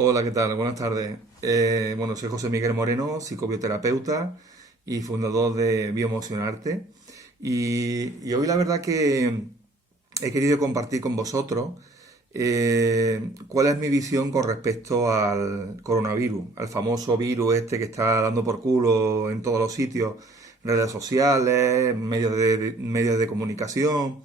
Hola, ¿qué tal? Buenas tardes. Bueno, soy José Miguel Moreno, psicobioterapeuta y fundador de Bioemocionarte. Y hoy la verdad que he querido compartir con vosotros cuál es mi visión con respecto al coronavirus, al famoso virus este que está dando por culo en todos los sitios, redes sociales, medios de comunicación,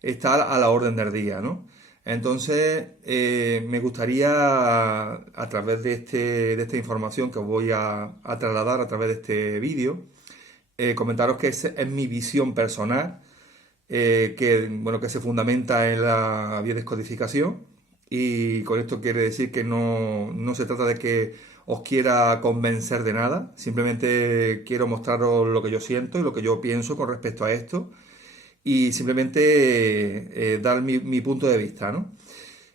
está a la orden del día, ¿no? Entonces, me gustaría, a través de esta información que os voy a trasladar a través de este vídeo, comentaros que es mi visión personal, bueno, que se fundamenta en la biodescodificación. Y con esto quiere decir que no se trata de que os quiera convencer de nada, simplemente quiero mostraros lo que yo siento y lo que yo pienso con respecto a esto y simplemente dar mi punto de vista, ¿no?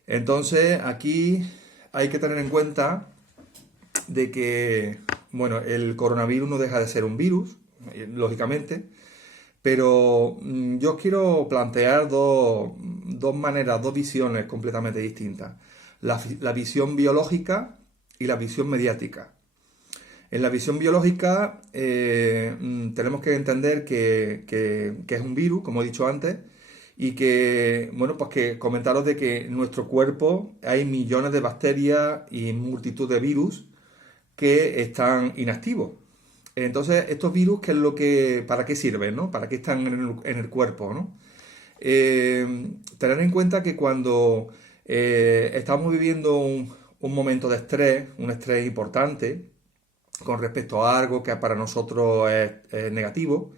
Entonces, aquí hay que tener en cuenta de que, bueno, el coronavirus no deja de ser un virus, lógicamente, pero yo os quiero plantear dos maneras, dos visiones completamente distintas. La visión biológica y la visión mediática. En la visión biológica tenemos que entender que es un virus, como he dicho antes, y que, bueno, pues que comentaros de que en nuestro cuerpo hay millones de bacterias y multitud de virus que están inactivos. Entonces, estos virus, ¿qué es para qué sirven, ¿no? ¿Para qué están en el cuerpo, ¿no? Tener en cuenta que cuando estamos viviendo un momento de estrés, un estrés importante, con respecto a algo que para nosotros es negativo,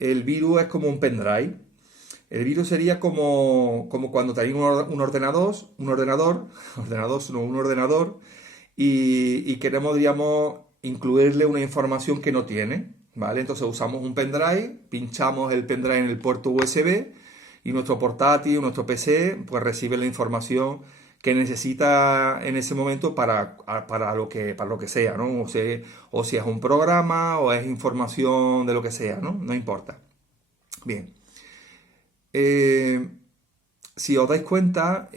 el virus es como un pendrive. El virus sería como cuando tenéis un ordenador y queremos, digamos, incluirle una información que no tiene, ¿vale? Entonces usamos un pendrive, pinchamos el pendrive en el puerto USB y nuestro portátil, nuestro PC, pues recibe la información que necesita en ese momento para lo que sea, ¿no? O si es un programa o es información de lo que sea, ¿no? No importa. Bien. Eh, si os dais cuenta,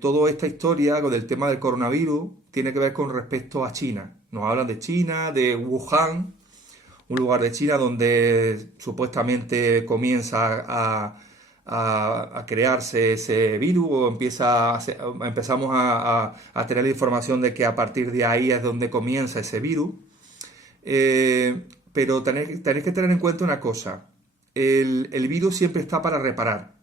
toda esta historia con el tema del coronavirus tiene que ver con respecto a China. Nos hablan de China, de Wuhan, un lugar de China donde supuestamente comienza a crearse ese virus o empezamos a tener la información de que a partir de ahí es donde comienza ese virus. Pero tenéis que tener en cuenta una cosa. El virus siempre está para reparar.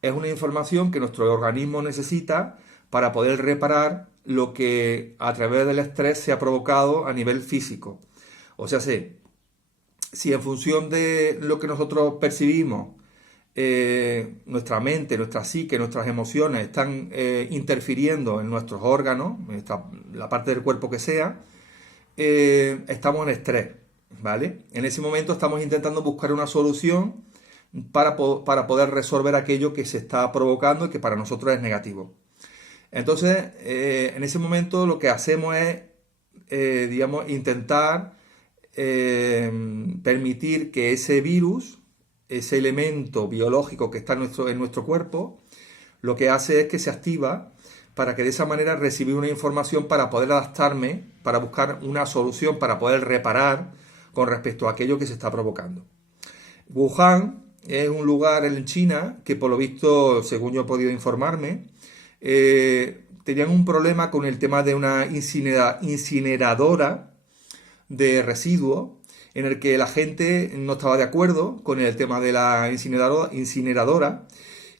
Es una información que nuestro organismo necesita para poder reparar lo que a través del estrés se ha provocado a nivel físico. O sea, si en función de lo que nosotros percibimos, nuestra mente, nuestra psique, nuestras emociones están interfiriendo en nuestros órganos, la parte del cuerpo que sea, estamos en estrés, ¿vale? En ese momento estamos intentando buscar una solución para poder resolver aquello que se está provocando y que para nosotros es negativo. Entonces, en ese momento lo que hacemos es, digamos, intentar permitir que ese virus, ese elemento biológico que está en nuestro cuerpo, lo que hace es que se activa para que de esa manera recibir una información para poder adaptarme, para buscar una solución, para poder reparar con respecto a aquello que se está provocando. Wuhan es un lugar en China que, por lo visto, según yo he podido informarme, tenían un problema con el tema de una incineradora de residuos en el que la gente no estaba de acuerdo con el tema de la incineradora.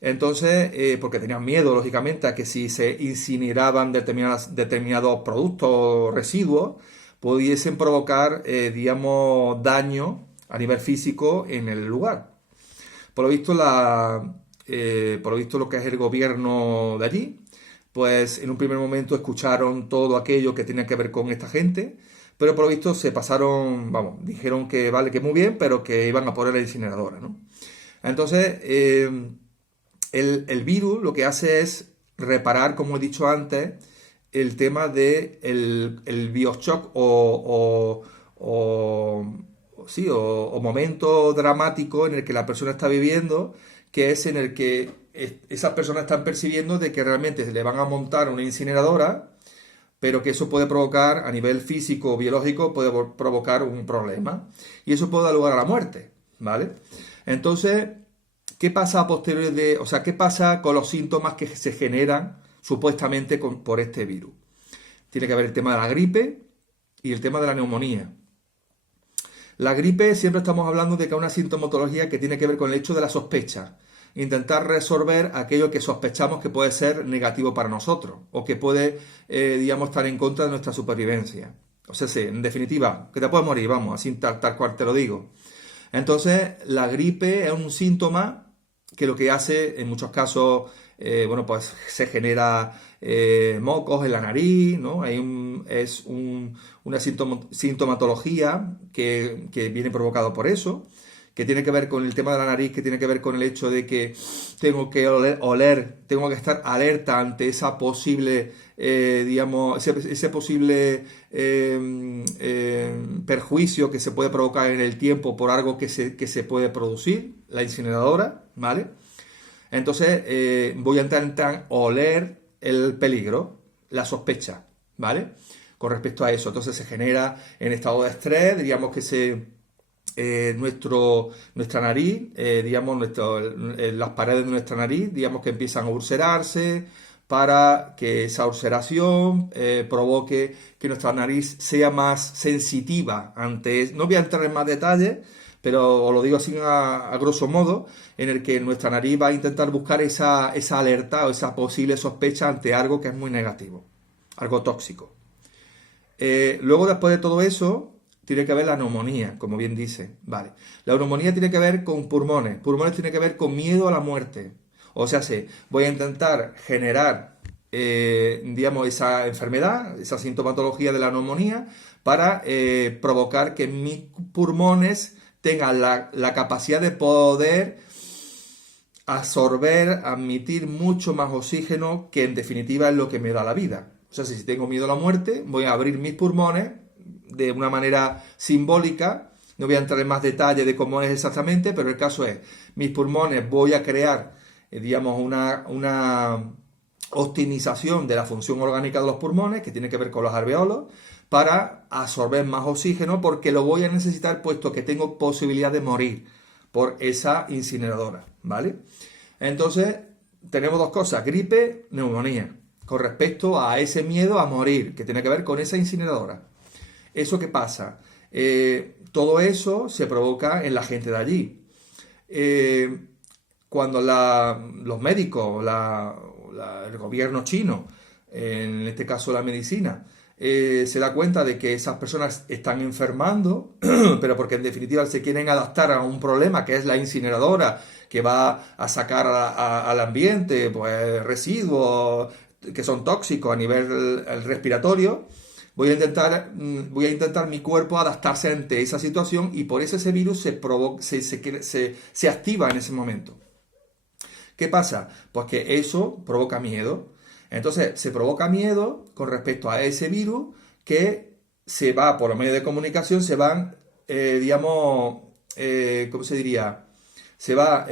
Entonces, porque tenían miedo, lógicamente, a que si se incineraban determinados productos o residuos, pudiesen provocar, digamos, daño a nivel físico en el lugar. Por lo visto, por lo visto lo que es el gobierno de allí, pues en un primer momento escucharon todo aquello que tenía que ver con esta gente, pero por lo visto se pasaron, vamos, dijeron que vale, que muy bien, pero que iban a poner la incineradora, ¿no? Entonces, el virus lo que hace es reparar, como he dicho antes, el tema de el bioshock o momento dramático en el que la persona está viviendo, que es en el que esas personas están percibiendo de que realmente se le van a montar una incineradora, pero que eso puede provocar, a nivel físico o biológico, puede provocar un problema. Y eso puede dar lugar a la muerte, ¿vale? Entonces, ¿qué pasa a posteriori o sea, qué pasa con los síntomas que se generan supuestamente por este virus? Tiene que ver el tema de la gripe y el tema de la neumonía. La gripe siempre estamos hablando de que es una sintomatología que tiene que ver con el hecho de la sospecha. Intentar resolver aquello que sospechamos que puede ser negativo para nosotros o que puede, digamos, estar en contra de nuestra supervivencia. O sea, sí, en definitiva, que te puedes morir, vamos, así tal cual te lo digo. Entonces, la gripe es un síntoma que lo que hace, en muchos casos, bueno, pues se genera mocos en la nariz, ¿no? Es una sintomatología que viene provocado por eso, que tiene que ver con el tema de la nariz, que tiene que ver con el hecho de que tengo que tengo que estar alerta ante esa posible, digamos, ese posible perjuicio que se puede provocar en el tiempo por algo que se puede producir, la incineradora, ¿vale? Entonces voy a intentar oler el peligro, la sospecha, ¿vale? Con respecto a eso. Entonces se genera en estado de estrés, diríamos que nuestra nariz, digamos, las paredes de nuestra nariz, digamos que empiezan a ulcerarse para que esa ulceración provoque que nuestra nariz sea más sensitiva ante... No voy a entrar en más detalles, pero os lo digo así a grosso modo, en el que nuestra nariz va a intentar buscar esa alerta o esa posible sospecha ante algo que es muy negativo, algo tóxico. Luego, después de todo eso, tiene que ver la neumonía, como bien dice. Vale. La neumonía tiene que ver con pulmones. Pulmones tiene que ver con miedo a la muerte. O sea, voy a intentar generar, digamos, esa enfermedad, esa sintomatología de la neumonía, para provocar que mis pulmones tengan la capacidad de poder absorber, admitir mucho más oxígeno, que en definitiva es lo que me da la vida. O sea, si tengo miedo a la muerte, voy a abrir mis pulmones de una manera simbólica. No voy a entrar en más detalle de cómo es exactamente, pero el caso es, mis pulmones voy a crear, digamos, una optimización de la función orgánica de los pulmones, que tiene que ver con los alveolos, para absorber más oxígeno, porque lo voy a necesitar puesto que tengo posibilidad de morir por esa incineradora, ¿vale? Entonces, tenemos dos cosas, gripe, neumonía, con respecto a ese miedo a morir, que tiene que ver con esa incineradora. ¿Eso qué pasa? Todo eso se provoca en la gente de allí. Cuando los médicos, el gobierno chino, en este caso la medicina, se da cuenta de que esas personas están enfermando, pero porque en definitiva se quieren adaptar a un problema que es la incineradora, que va a sacar al ambiente pues, residuos que son tóxicos a nivel respiratorio. Voy a intentar mi cuerpo adaptarse ante esa situación y por eso ese virus se activa en ese momento. ¿Qué pasa? Pues que eso provoca miedo. Entonces se provoca miedo con respecto a ese virus que se va, por los medios de comunicación, se van, digamos, ¿cómo se diría? Se va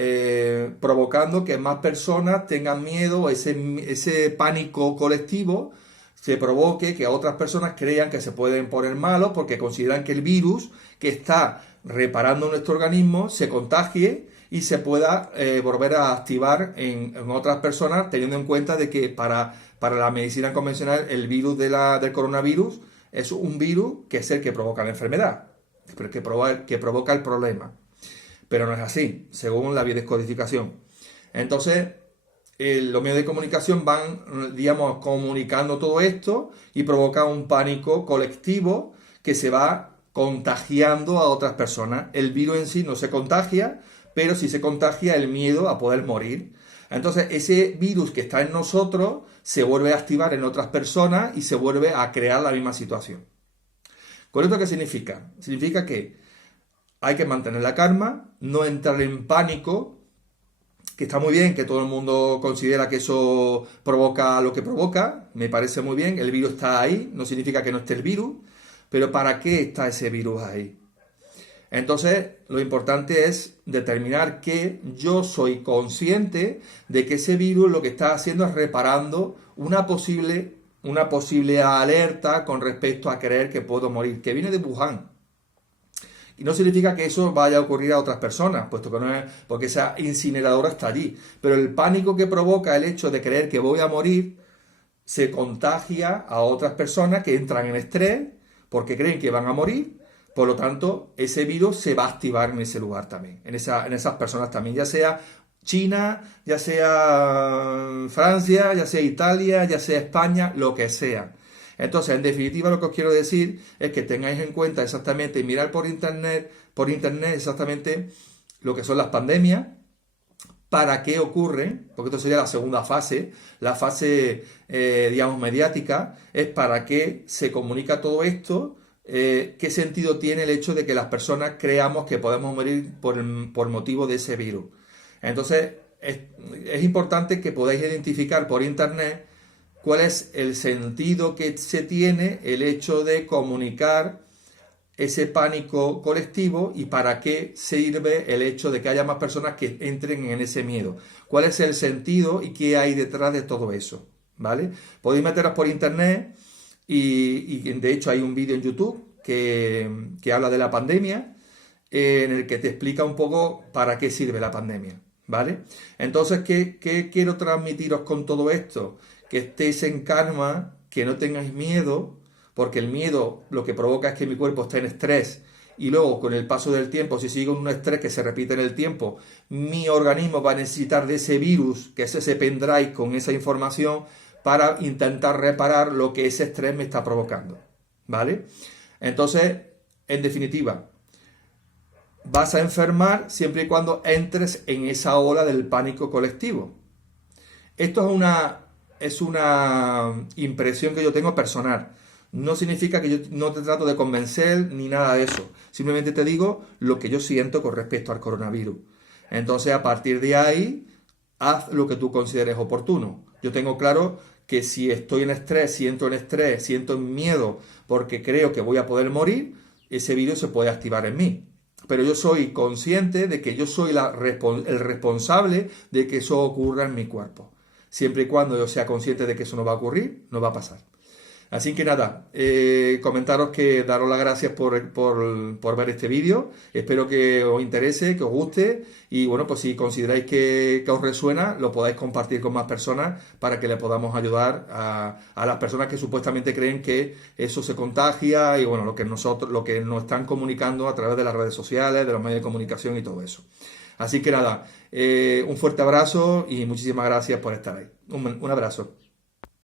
provocando que más personas tengan miedo, ese pánico colectivo se provoque que otras personas crean que se pueden poner malos porque consideran que el virus que está reparando nuestro organismo se contagie y se pueda volver a activar en otras personas, teniendo en cuenta de que para la medicina convencional el virus del coronavirus es un virus que es el que provoca la enfermedad, que provoca el problema. Pero no es así, según la biodescodificación. Entonces, los medios de comunicación van, digamos, comunicando todo esto y provoca un pánico colectivo que se va contagiando a otras personas. El virus en sí no se contagia, pero sí se contagia el miedo a poder morir. Entonces, ese virus que está en nosotros se vuelve a activar en otras personas y se vuelve a crear la misma situación. ¿Con esto qué significa? Significa que hay que mantener la calma, no entrar en pánico, que está muy bien, que todo el mundo considera que eso provoca lo que provoca, me parece muy bien, el virus está ahí, no significa que no esté el virus, pero ¿para qué está ese virus ahí? Entonces, lo importante es determinar que yo soy consciente de que ese virus lo que está haciendo es reparando una posible una posible alerta con respecto a creer que puedo morir, que viene de Wuhan. Y no significa que eso vaya a ocurrir a otras personas, puesto que no es porque esa incineradora está allí. Pero el pánico que provoca el hecho de creer que voy a morir se contagia a otras personas que entran en estrés porque creen que van a morir. Por lo tanto, ese virus se va a activar en ese lugar también, en esas personas también, ya sea China, ya sea Francia, ya sea Italia, ya sea España, lo que sea. Entonces, en definitiva, lo que os quiero decir es que tengáis en cuenta exactamente y mirar por internet exactamente lo que son las pandemias, para qué ocurren, porque esto sería la segunda fase, la fase, digamos, mediática, es para qué se comunica todo esto, qué sentido tiene el hecho de que las personas creamos que podemos morir por motivo de ese virus. Entonces, es importante que podáis identificar por internet cuál es el sentido que se tiene el hecho de comunicar ese pánico colectivo y para qué sirve el hecho de que haya más personas que entren en ese miedo. ¿Cuál es el sentido y qué hay detrás de todo eso? ¿Vale? Podéis meteros por internet y de hecho hay un vídeo en YouTube que habla de la pandemia, en el que te explica un poco para qué sirve la pandemia. ¿Vale? Entonces, ¿qué quiero transmitiros con todo esto? Que estéis en calma, que no tengáis miedo, porque el miedo lo que provoca es que mi cuerpo esté en estrés y luego con el paso del tiempo, si sigo en un estrés que se repite en el tiempo, mi organismo va a necesitar de ese virus, que es ese pendrive con esa información, para intentar reparar lo que ese estrés me está provocando. ¿Vale? Entonces, en definitiva, vas a enfermar siempre y cuando entres en esa ola del pánico colectivo. Esto es una impresión que yo tengo personal. No significa que yo no te trato de convencer ni nada de eso. Simplemente te digo lo que yo siento con respecto al coronavirus. Entonces, a partir de ahí, haz lo que tú consideres oportuno. Yo tengo claro que si estoy en estrés, siento miedo porque creo que voy a poder morir, ese virus se puede activar en mí. Pero yo soy consciente de que yo soy el responsable de que eso ocurra en mi cuerpo. Siempre y cuando yo sea consciente de que eso no va a ocurrir, no va a pasar. Así que nada, comentaros que daros las gracias por ver este vídeo. Espero que os interese, que os guste y bueno, pues si consideráis que os resuena, lo podáis compartir con más personas para que le podamos ayudar a las personas que supuestamente creen que eso se contagia y bueno, lo que nos están comunicando a través de las redes sociales, de los medios de comunicación y todo eso. Así que nada, un fuerte abrazo y muchísimas gracias por estar ahí. Un abrazo.